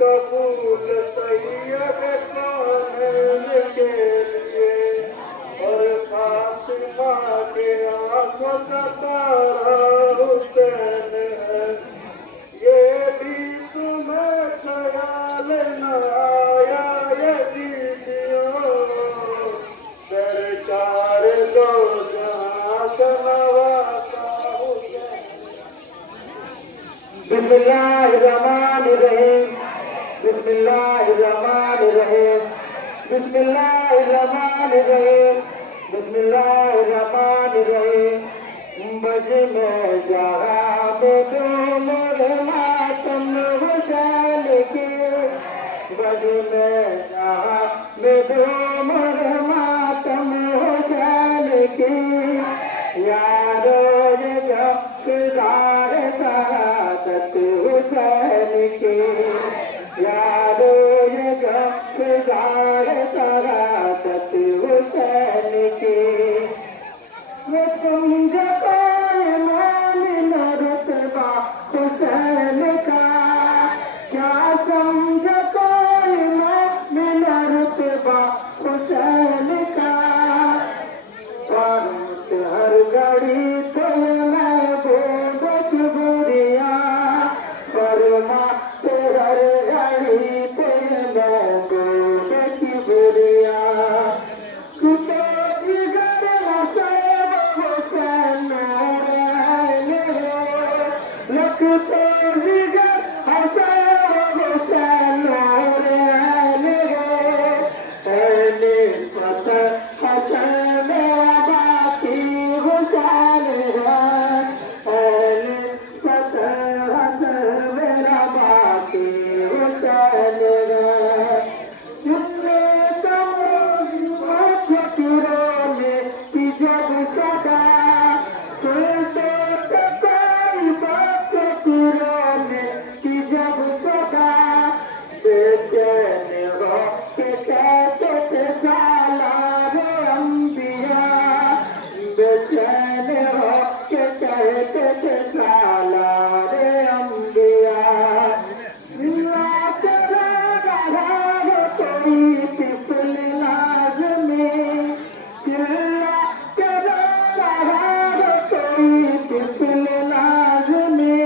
कबूल सैयद कौन के लिए और फातिमा के आंखों का तारा हुसैन है। ये भी तुम्हें ख्याल न आया यजीदियों, सरकार दो जहां का नवासा हुसैन। बिस्मिल्लाहिर्रहमानिर्रहीम, बिस्मिल्लाहिर्रहमानिर्रहीम, बिस्मिल्लाहिर्रहमानिर्रहीम, बिस्मिल्लाहिर्रहमानिर्रहीम। बज में जहाँ में डूमर मातम हुसैन की, बज में जहाँ में डूमर मातम हुसैन की, यारो ये गफ्फार शहादत हुसैन की, यारो ये गफ्फार शहादत हुसैन की। ये समझो ईमान न रुतबा हुसैन का, क्या समझो ईमान न रुतबा हुसैन का। हर घड़ी तो महबूब की बुरिया, फरमाते हर घड़ी तो महबूब की बुरिया। कुतो जिगर नसेब हुसैन रे, लखतो जिगर हसेब हुसैन रे, पता हसन बाकी हुसैन है, पता हसन मेरा बाकी हुसैन है। जितने फिरोने की जब सदा सुनते थे कोई बात, फिरोने की जब सदा बेचैन हो के कहते थे सालार अंबिया, बेचैन हो के कहते थे सालार अंबिया। मिला तेरा रहा है कोई तिफल लाज़मी, चिल्ला तेरा रहा है कोई तिफल लाज़मी।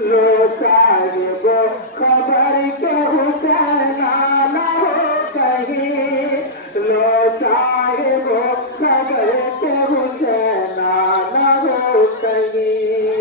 लो साहिबो खबर के हुसैन आना हो कहीं, लो साहिबो खबर के हुसैन आना हो कहीं।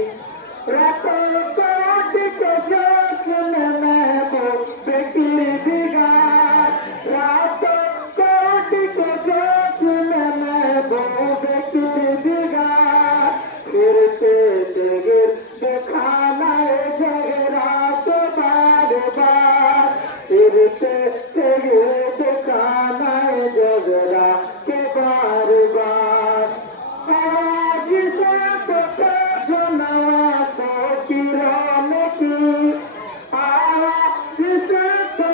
रातों कोट के जोशन में वो बिकल बिगाड़, रातों कोट के जोशन में वो बिकल बिगाड़। फिरते थे गिर्द खाना जगरात बार बार, फिरते थे गिर्द खाना जगरा के बार बार। आज से तो जो नवाज़ों की रौनकी, आज से तो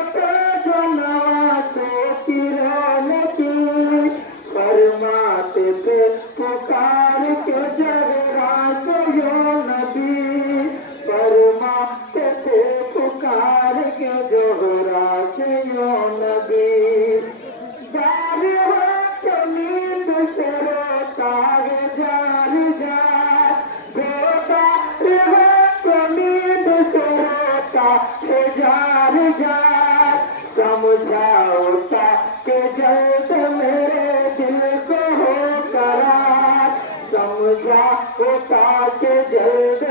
जो नवाज़ों की रौनकी। फरमाते थे पुकार के जगरा से यो नबी, फरमाते थे पुकार के जोहरा से यो नबी। जार हो तो नींद से रोता है जार जार, बेदार हो तो नींद से रोता है जार जार। समझाओता के जल्द मेरे दिल को हो करार, समझाओता के जल्द